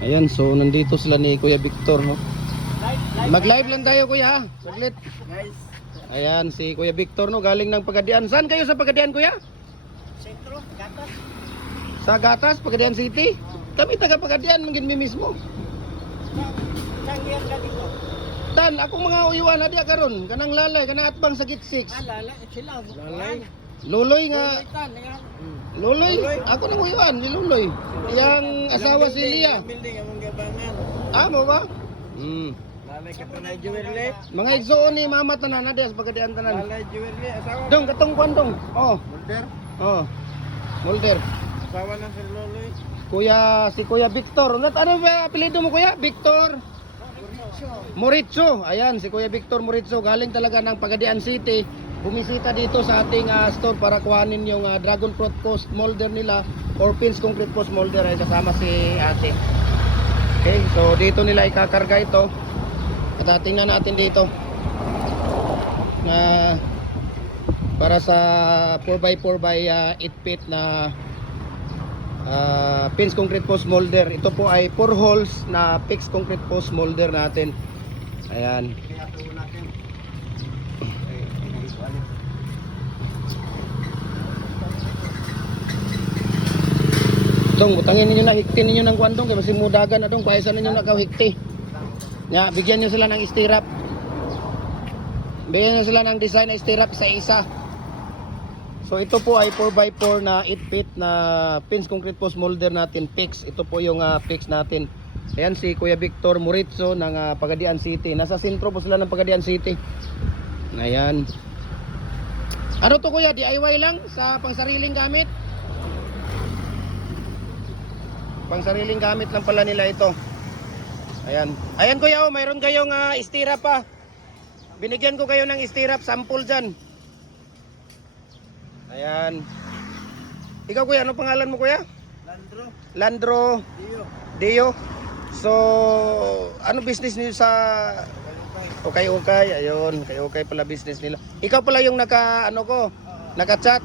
Ayan, so nandito sila ni Kuya Victor, no? Mag-live lang tayo, Kuya, saglit. Guys, Ayan, si Kuya Victor, no, galing ng Pagadian. Saan kayo sa Pagadian, Kuya? sentro, gatas. Sa Gatas, Pagadian City? Kami taga Pagadian, mungkin mi mismo. Saan yan lagi ko? Tan, ako mga uyuan, adi karon kanang lalay, kanang atbang sa Git 6. Lala, sila. Lalay. Luloy nga, Tan, yan. Luloy, ako nang uyuan, ni Luloy. Yang asawa si Lia. Building, among gabangan. Mo ba? Lalay ka pa na jewelry. Mga igsoon ni mama tanan, adi sa Pagadian tanan. Lalay jewelry, asawa. Dong, katong kwantong. Oh, Mulder. oh. Mulder. Asawa na si Loloy. Si Kuya Victor. Ano ba apelyido mo, Kuya? Victor Moritzo. Ayan, si Kuya Victor Moritzo. Galing talaga ng Pagadian City. Bumisita dito sa ating store para kuhanin yung dragon fruit post molder nila or pins concrete post molder. Ay kasama si ate. Okay, so dito nila ikakarga ito. At tingnan natin dito na para sa 4x4 by 8 feet na pins concrete post molder. Ito po ay 4 holes na fixed concrete post molder natin. Ayan. Dong, butangin ninyo na hikti ninyo ng kwantong kaya kasi mudagan na dong paisa ninyo na hikti. Ya, bigyan niyo sila ng stirrup. Bigyan niyo sila ng design na stirrup sa isa. So ito po ay 4x4 na 8 feet na pins concrete post molder natin fix. Ito po yung fix natin. Ayan si Kuya Victor Moritzo ng Pagadian City. Nasa sentro po sila ng Pagadian City. Ayan. Ano to, Kuya? DIY lang sa pangsariling gamit? Pangsariling gamit lang pala nila ito. Ayan. Ayan, Kuya, oh, mayroon kayong stirrup pa. Binigyan ko kayo ng stirrup sample dyan. Ayan. Ikaw, Kuya, ano pangalan mo, Kuya? Landro. Landro Dio. Dio. So, ano business niyo sa Okay? Ayun, Okay pala business nila. Ikaw pala yung naka-chat.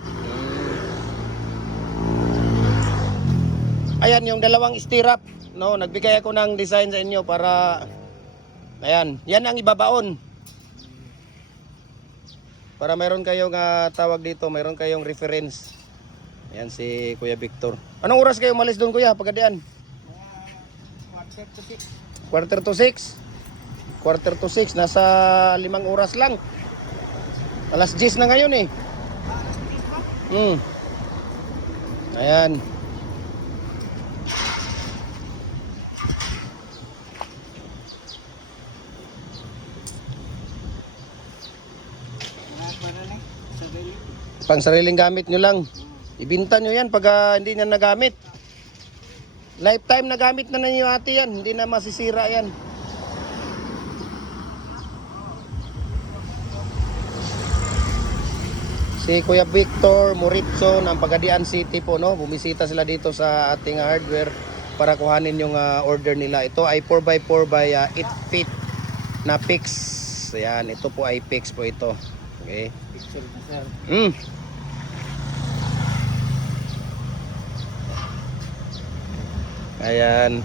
Ayan yung dalawang stirrup, no? Nagbigay ako ng design sa inyo para ayan, yan ang ibabaon. Para mayroon kayong tawag dito, mayroon kayong reference. Ayan si Kuya Victor. Anong oras kayo umalis doon, Kuya, Pagadian? Quarter to 6. Quarter to 6, nasa 5 oras lang. Alas 10 na ngayon eh. Ayan. Pang sariling gamit nyo lang. Ibinta nyo yan pag hindi na nagamit. Lifetime na gamit na ninyo ate yan. Hindi na masisira yan. Si Kuya Victor Moritzo ng Pagadian City po, no? Bumisita sila dito sa ating hardware para kuhanin yung order nila. Ito ay 4x4 by 8 feet na fix. Ayan, ito po ay fix po ito. Okay. Ayan.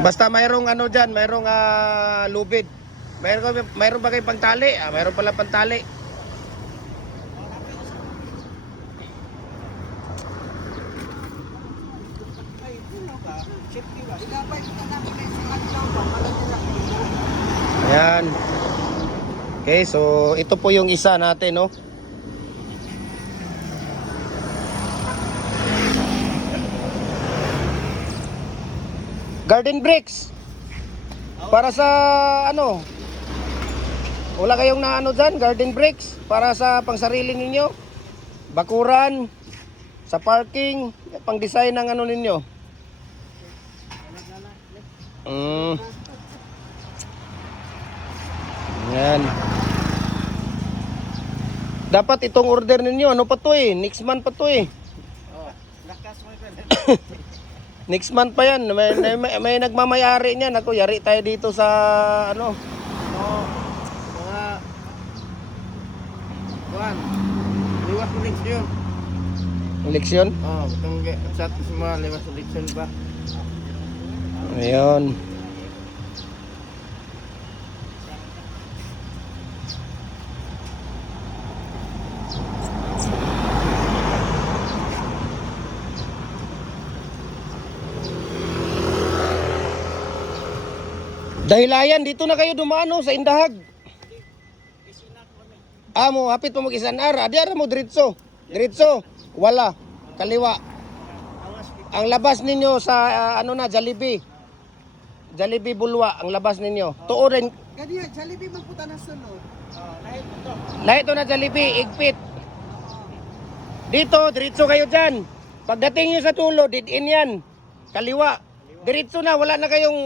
Basta mayroong dyan, mayroong lubid. Mayroon ba kayong pangtali? Mayroon pala pantali. Ayan. Okay, so ito po yung isa natin, no? Garden bricks. Para sa wala kayong dyan, garden bricks para sa pangsarili ninyo. Bakuran, sa parking, pang design ng ninyo. Yan. Dapat itong order ninyo, ano pa to eh, next month pa to eh. Lakas mo Next month pa yan, may nagmamayari niyan. Ako, yari tayo dito sa Kuan. Liwas eleksyon. Eleksyon. Oh, butang sa semua liwas eleksyon ba? Ayun. Dahilayan, dito na kayo dumano sa Indahag. Mo hapit pa mag-isanar. Adi ara mo diretso. Diretso. Wala. Kaliwa. Ang labas ninyo sa ano na Jollibee. Jollibee Bulwa ang labas ninyo. Tuorin. Kadiya, Jollibee magputa na sunod. Lahi to na Jollibee, igpit. Dito, diretso kayo dyan. Pagdating nyo sa tulo, did-in yan. Kaliwa. Diretso na, wala na kayong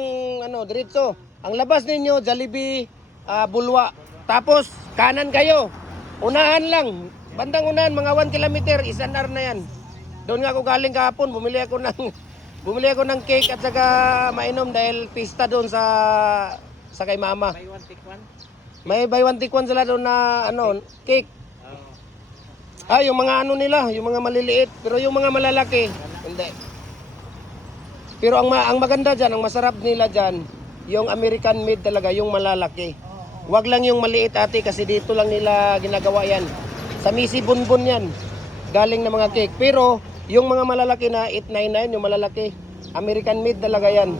ano, diretso. Ang labas ninyo, Jollibee, Bulwa. Tapos, kanan kayo. Unahan lang. Bandang unahan, mga 1 kilometer, isanar na yan. Doon nga ako galing kahapon, bumili ako ng cake at saka mainom dahil pista doon sa kay mama. Buy one take one. May buy one take one sila doon na ano, cake. Yung mga ano nila, yung mga maliliit, pero yung mga malalaki, hindi. Pero ang maganda diyan, ang masarap nila diyan, yung American made talaga, yung malalaki. Wag lang yung maliit ate kasi dito lang nila ginagawa yan. Sa Misi Bunbun yan. Galing na mga cake. Pero yung mga malalaki na 899, yung malalaki, American made talaga yan.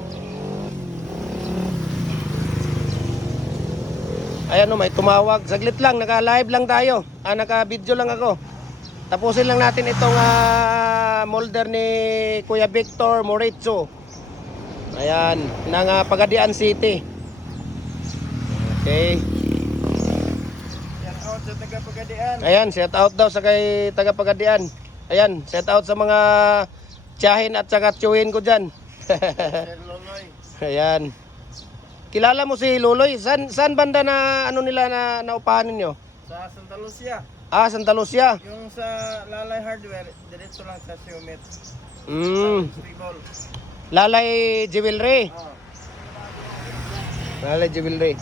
Ayan o, may tumawag. Saglit lang, naka-live lang tayo. Naka-video lang ako. Tapusin lang natin itong molder ni Kuya Victor Moritzo. Ayan, ng Pagadian City. Okay. Yan out sa taga Pagadian. Ayan, shout out daw sa kay taga Pagadian. Ayan, shout out sa mga tiyahin at saka tiyuhin ko dyan. Sir Loloy. Ayan. Kilala mo si Loloy? Saan banda na ano nila na naupahan ninyo? Sa Santa Lucia. Santa Lucia. Yung sa Lalay Hardware, diretso lang sa Xiaomi. Stribol. Lalay Jewelry. Oh. Lalay Jewelry.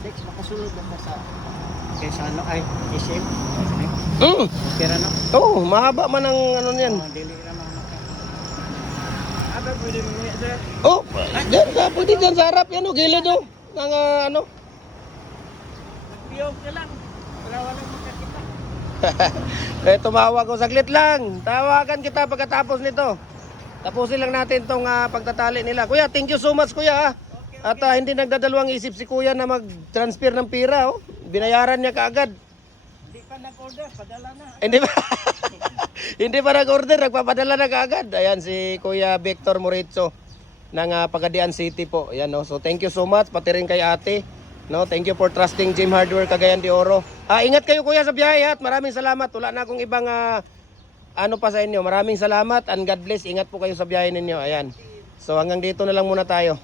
Six, makasunod na sa kaysa ano ay isim. Mm. Kira no? Oh, mahaba man ang ano niyan. Dili na mga Ada pwede mga sir. Oh, diyan ka, pwede dyan sa harap. Yan o, gilid o. Ng ano. Piyog ka lang. Wala walang makakita. Tumawag ko. Saglit lang. Tawagan kita pagkatapos nito. Tapusin lang natin tong pagtatali nila. Kuya, thank you so much kuya. At hindi nagdadalawang isip si kuya na mag-transfer ng pira. Oh. Binayaran niya kaagad. Hindi pa nag-order, padala na. Hindi pa hindi pa nag-order, nagpapadala na kaagad. Ayan si Kuya Victor Moritzo ng Pagadian City po. Ayan no. So thank you so much pati rin kay ate. No, thank you for trusting Jim Hardware Cagayan de Oro. Ingat kayo kuya sa biyahe at maraming salamat. Wala na akong ibang ano pa sa inyo. Maraming salamat and God bless. Ingat po kayo sa biyahe ninyo. Ayan. So hanggang dito na lang muna tayo.